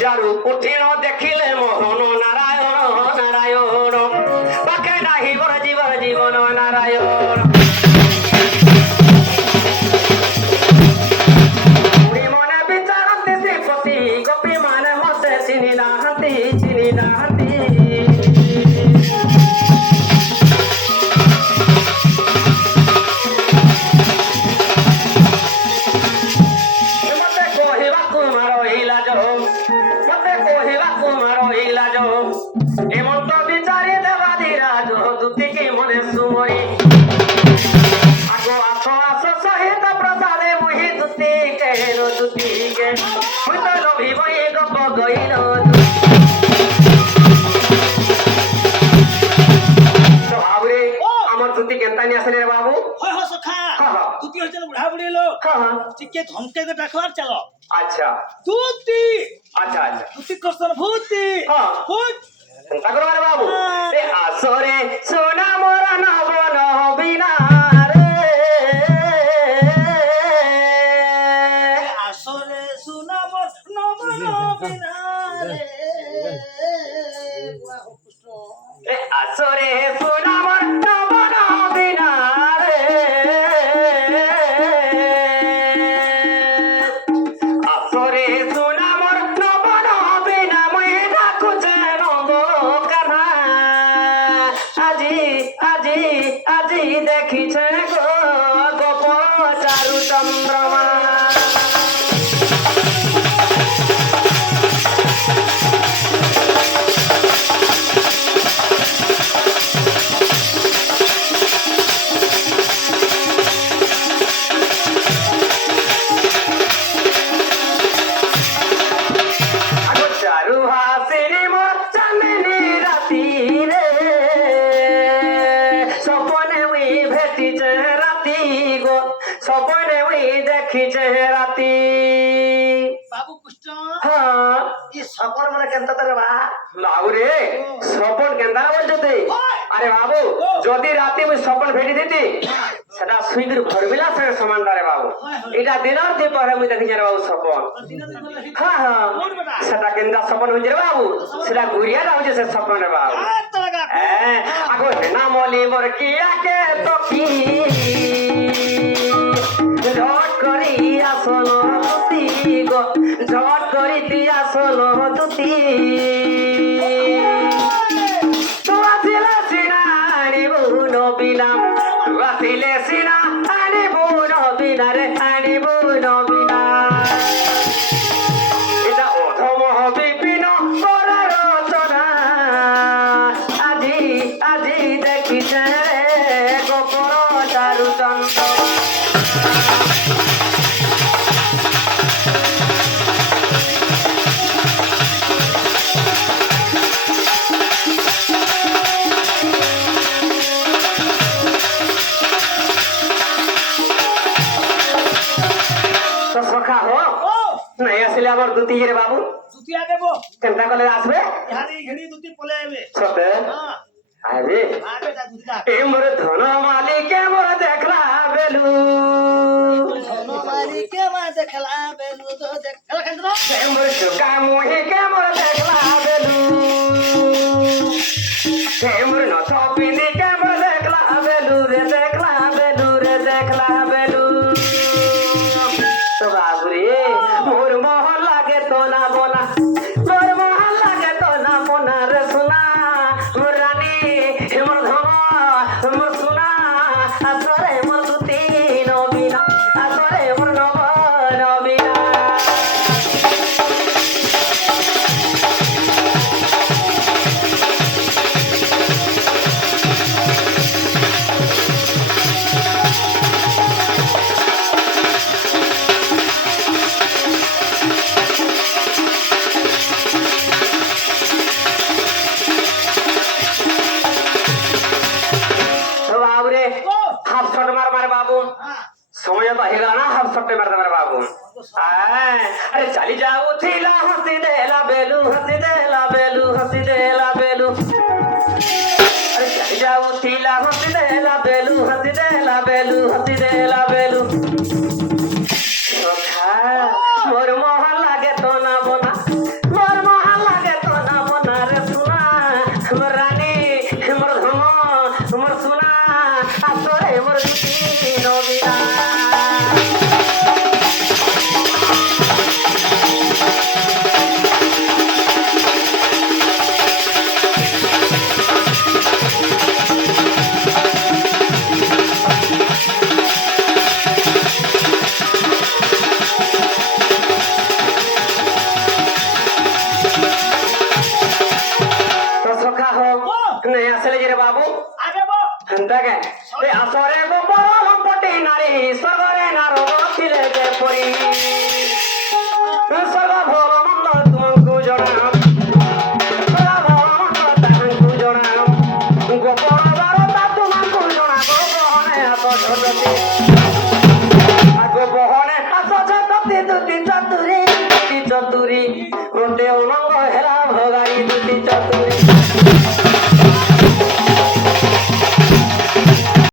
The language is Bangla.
যারু কঠিন দেখিলে মোহন নারায়ণ নারায়ণ পাখে ডাহিবর জীবন জীবন নারায়ণ মনে বিচারতে শ্রীপতি গোপী মানে মতে চিনি না হাতি চিনি না হাতি এমন্ত বিচারে দেবাদি রাজ দুতিকে মনে সুমরি আগো আসো আসো সহিত প্রসাদে মুহি দুতিকে দুতিকে হইত লোভিব এ গপ গইল তো বাবুরে আমার দুতি কেনতা নি আসলে রে বাবু হয় হয় সখা দুতি হইছে বুড়া বুড়ি লোক টিকে ধমকে দে ডাকবার চলো আচ্ছা দুতি আচ্ছা আচ্ছা দুতি কসর ভূতি ভূত ঠাকুর মানে বাবু এ আসরে সোনা মোরা নবন বিনা রে আসরে সোনা মোর নবন বিনা রে এ আসরে সোনা মোর নবন বিনা রে আসরে সোনা মোর নবন বিনা মই ডাকুছে নন্দ কানা আজি আজি আজি দেখিছে গো গোপ চারু চন্দ্রমা চারু হাসিনি মোর চাঁদনি রাতি রে সপনে উই ভেটিছে রাতি গো সপনে উই দেখিছে রাতি বাবু কুষ্ট হ্যাঁ ই সপর মানে কেনতা তোরে বা বাবু রে সপন কেন্দা বলছো তুই আরে বাবু যদি রাতে মুই সপন ভেটি দিতি সেটা সুইদের ভরবিলা সঙ্গে সমান রে বাবু এটা দিনের দ্বীপরে মুই দেখিছি রে বাবু সপন হ্যাঁ হ্যাঁ সেটা কেন্দা সপন হইছে রে বাবু সেটা গুড়িয়াটা হইছে সে সপন রে বাবু হ্যাঁ আগো না মলি মোর কিয়াকে তো কি ঝট করি আসল তুতি গো ঝট করি তুই আসল তুতি তো আসিলে সিনা আনিবু নবিনা আসিলে সিনা আনিবু নবিনা রে আনিবু নবিনা এটা অধম বিপিন পরে রচনা আজি আজি দেখিছে রে গোপর চারু চন্দ্র তো সখা হো নাই আসলে আমার দুতি রে বাবু দুতিয়া দেব কেনটা কলে আসবে ইহারি ঘড়ি দুতি পলে আইবে সতে হ্যাঁ আরে আবে তা দুতিটা এ মোর ধন মালিকে মোর দেখলা বেলু মালিকে মা দেখলা বেলু তো দেখলা কেন্দ্র এ মোর সুকা মোহিকে মোর দেখলা বেলু এ মোর নথ পিন্দিকে মোর দেখলা বেলু রে দেখলা বেলু রে দেখলা বেলু তো বাবুরে মোর মোহন লাগে তো না বোনা মোর মোহন লাগে তো না বোনা রে সোনা মোর রানী মোর ধন মোর সোনা আসরে মোর দুতি নবীনা আসরে মোর নব নবীনা তো বাবুরে হাফ শট মার বাবু সময় তো হিলা না হাফ শট মারতে মার বাবু আরে চালি যাও থিলা হসি দেলা বেলু হসি দেলা বেলু হসি দেলা বেলু अरे चली जाओ तीला हंसी देला बेलू हंसी देला बेलू हंसी देला बेलू मोर গোটে উলঙ্গ হেরা ভগাই দুটি চতুর